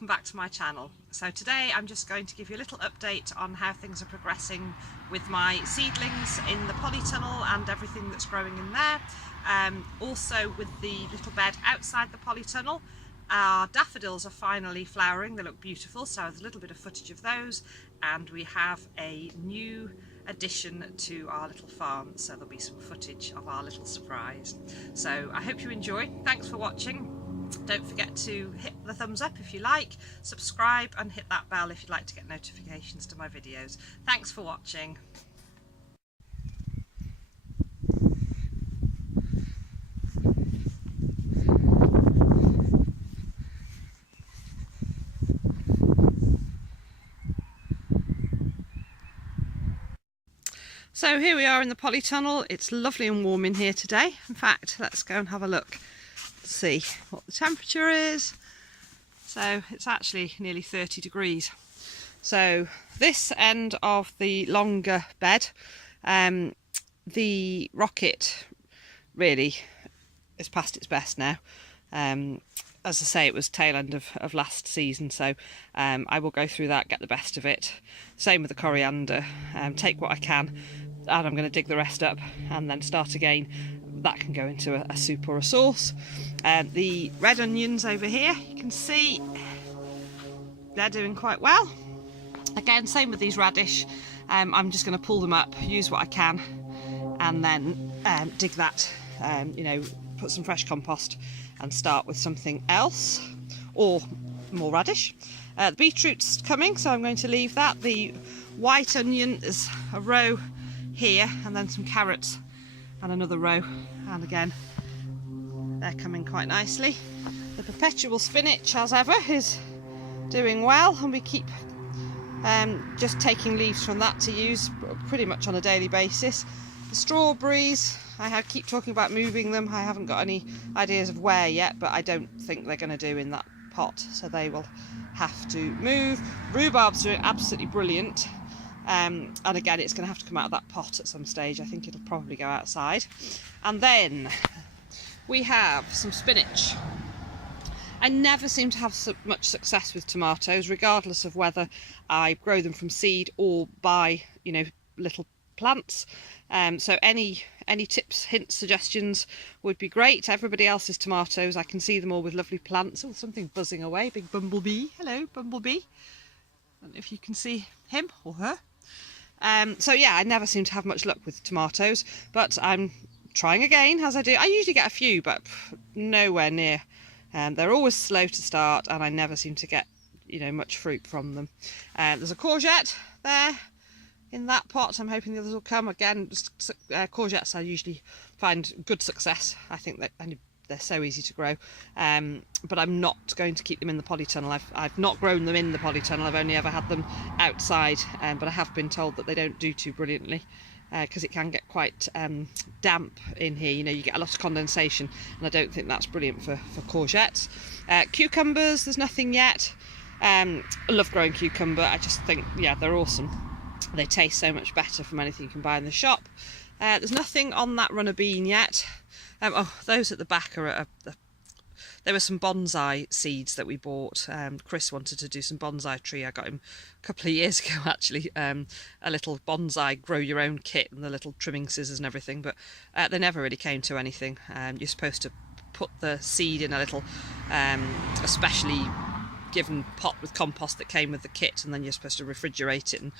welcome back to my channel. So today I'm just going to give you a little update on how things are progressing with my seedlings in the polytunnel and everything that's growing in there. Also with the little bed outside the polytunnel, our daffodils are finally flowering. They look beautiful, so there's a little bit of footage of those, and we have a new addition to our little farm, so there'll be some footage of our little surprise. So I hope you enjoy. Thanks for watching. Don't forget to hit the thumbs up if you like, subscribe and hit that bell if you'd like to get notifications to my videos. Thanks for watching. So here we are in the polytunnel. It's lovely and warm in here today. In fact, let's go and have a look, see what the temperature is. So it's actually nearly 30 degrees. So this end of the longer bed, the rocket really is past its best now. As I say, it was tail end of last season, so I will go through that, get the best of it. Same with the coriander, take what I can, and I'm going to dig the rest up and then start again. That can go into a soup or a sauce. The red onions over here, you can see they're doing quite well. Again, same with these radish. I'm just going to pull them up, use what I can, and then dig that, you know, put some fresh compost and start with something else, or more radish. The beetroot's coming, so I'm going to leave that. The white onion is a row here, and then some carrots and another row, and again they're coming quite nicely. The perpetual spinach, as ever, is doing well, and we keep just taking leaves from that to use pretty much on a daily basis. The strawberries, I keep talking about moving them. I haven't got any ideas of where yet, but I don't think they're going to do in that pot, so they will have to move. Rhubarb's doing absolutely brilliant, and again it's going to have to come out of that pot at some stage. I think it'll probably go outside. And then we have some spinach. I never seem to have so much success with tomatoes, regardless of whether I grow them from seed or buy, you know, little plants. So any tips, hints, suggestions would be great. Everybody else's tomatoes, I can see them all with lovely plants. Oh, something buzzing away, big bumblebee. Hello, bumblebee. I don't know if you can see him or her. So yeah, I never seem to have much luck with tomatoes, but I'm trying again, as I do. I usually get a few, but nowhere near. They're always slow to start, and I never seem to get, you know, much fruit from them. There's a courgette there in that pot. I'm hoping the others will come. Again, courgettes I usually find good success. I think that they're so easy to grow, but I'm not going to keep them in the polytunnel. I've not grown them in the polytunnel. I've only ever had them outside, but I have been told that they don't do too brilliantly, because it can get quite damp in here. You know, you get a lot of condensation, and I don't think that's brilliant for courgettes. Cucumbers, there's nothing yet. I love growing cucumber. I just think, yeah, they're awesome. They taste so much better from anything you can buy in the shop. There's nothing on that runner bean yet. Oh, those at the back are there were some bonsai seeds that we bought. Chris wanted to do some bonsai tree. I got him a couple of years ago, actually, a little bonsai grow your own kit and the little trimming scissors and everything, but they never really came to anything. You're supposed to put the seed in a little especially given pot with compost that came with the kit, and then you're supposed to refrigerate it, and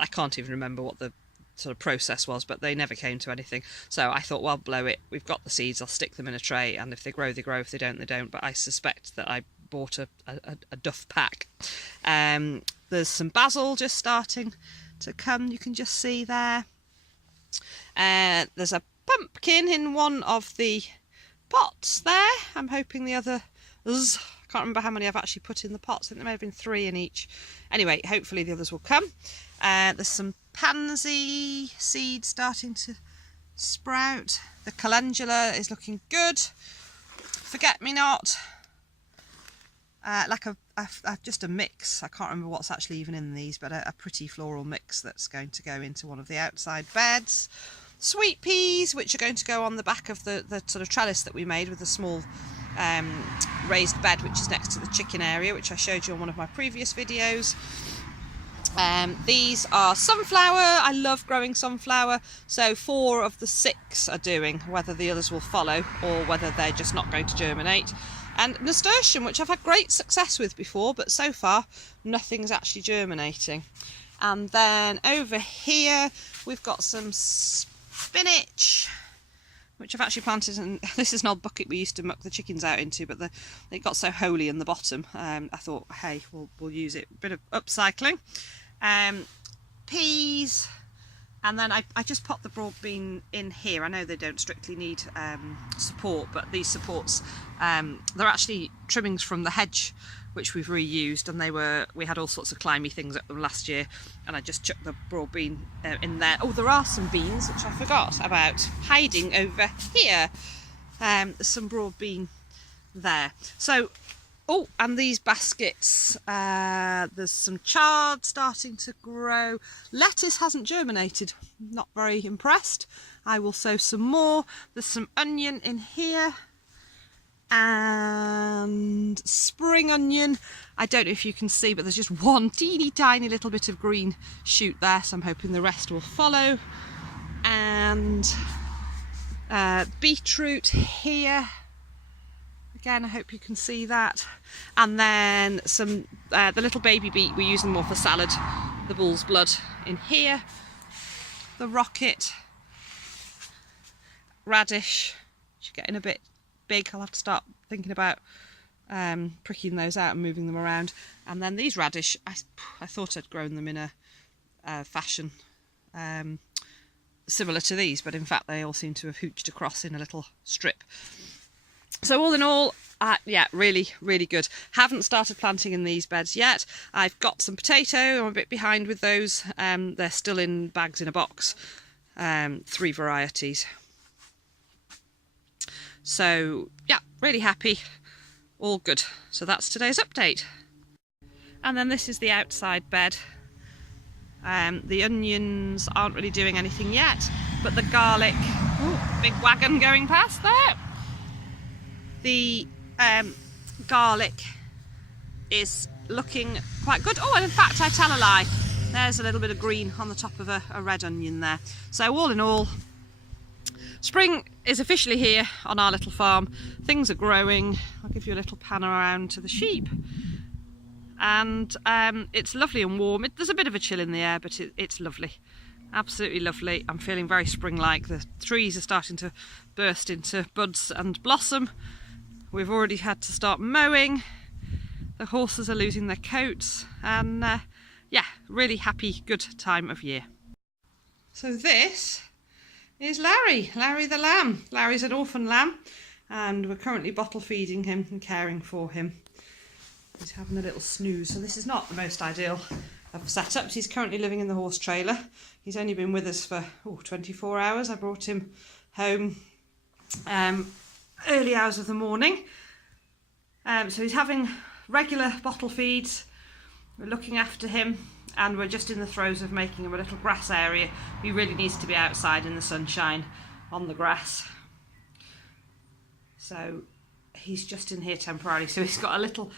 I can't even remember what the sort of process was, but they never came to anything. So I thought, well, blow it, we've got the seeds, I'll stick them in a tray, and if they grow, they grow, if they don't, they don't. But I suspect that I bought a duff pack. There's some basil just starting to come, you can just see there. There's a pumpkin in one of the pots there. I'm hoping the others, I can't remember how many I've actually put in the pots. I think there may have been 3 in each. Anyway, hopefully the others will come. There's some pansy seeds starting to sprout. The calendula is looking good. Forget-me-not, like just a mix. I can't remember what's actually even in these, but a pretty floral mix that's going to go into one of the outside beds. Sweet peas, which are going to go on the back of the sort of trellis that we made with the small raised bed which is next to the chicken area, which I showed you on one of my previous videos. These are sunflower. I love growing sunflower, so 4 of the 6 are doing, whether the others will follow or whether they're just not going to germinate. And nasturtium, which I've had great success with before, but so far nothing's actually germinating. And then over here we've got some spinach, which I've actually planted, and this is an old bucket we used to muck the chickens out into, but it got so holey in the bottom, I thought, hey, we'll use it, a bit of upcycling. Peas, and then I just popped the broad bean in here. I know they don't strictly need support, but these supports, they're actually trimmings from the hedge which we've reused, and we had all sorts of climby things up them last year, and I just chucked the broad bean in there. Oh, there are some beans which I forgot about hiding over here. There's some broad bean there. So, oh, and these baskets, there's some chard starting to grow. Lettuce hasn't germinated, not very impressed. I will sow some more. There's some onion in here, and spring onion. I don't know if you can see, but there's just one teeny tiny little bit of green shoot there, so I'm hoping the rest will follow. And beetroot here. Again, I hope you can see that. And then some, the little baby beet, we use them more for salad. The bull's blood in here. The rocket. Radish, which are getting a bit big. I'll have to start thinking about pricking those out and moving them around. And then these radish, I thought I'd grown them in a fashion similar to these, but in fact they all seem to have hooched across in a little strip. So all in all, yeah, really, really good. Haven't started planting in these beds yet. I've got some potato. I'm a bit behind with those. They're still in bags in a box. 3 varieties. So yeah, really happy. All good. So that's today's update. And then this is the outside bed. The onions aren't really doing anything yet, but the garlic, ooh, big wagon going past there. The garlic is looking quite good. Oh, and in fact, I tell a lie. There's a little bit of green on the top of a red onion there. So all in all, spring is officially here on our little farm. Things are growing. I'll give you a little pan around to the sheep. And it's lovely and warm. There's a bit of a chill in the air, but it's lovely. Absolutely lovely. I'm feeling very spring-like. The trees are starting to burst into buds and blossom. We've already had to start mowing. The horses are losing their coats. And yeah, really happy, good time of year. So this is Larry the lamb. Larry's an orphan lamb, and we're currently bottle feeding him and caring for him. He's having a little snooze, so this is not the most ideal of setups. He's currently living in the horse trailer. He's only been with us for 24 hours. I brought him home early hours of the morning. So he's having regular bottle feeds. We're looking after him, and we're just in the throes of making him a little grass area. He really needs to be outside in the sunshine on the grass. So he's just in here temporarily. So he's got a little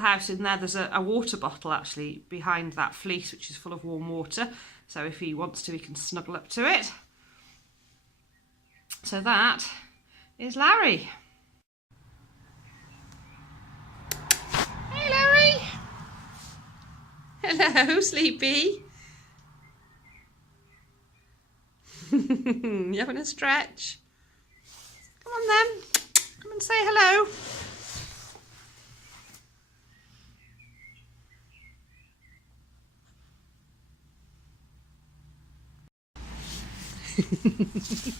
house in there. There's a water bottle actually behind that fleece, which is full of warm water. So if he wants to, he can snuggle up to it. So that is Larry. Hey Larry! Hello, Sleepy. You having a stretch? Come on then, come and say hello.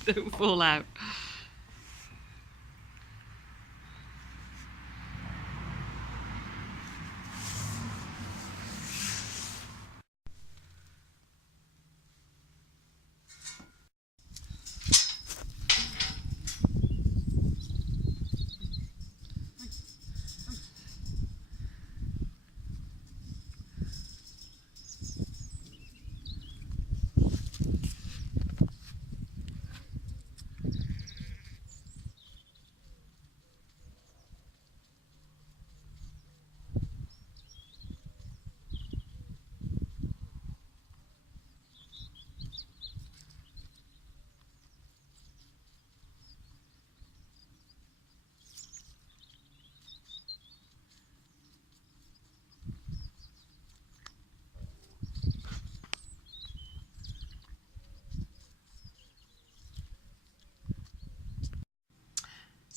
Don't fall out.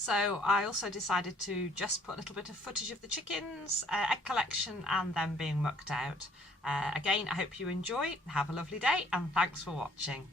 So I also decided to just put a little bit of footage of the chickens, egg collection and them being mucked out. Again, I hope you enjoy, have a lovely day and thanks for watching.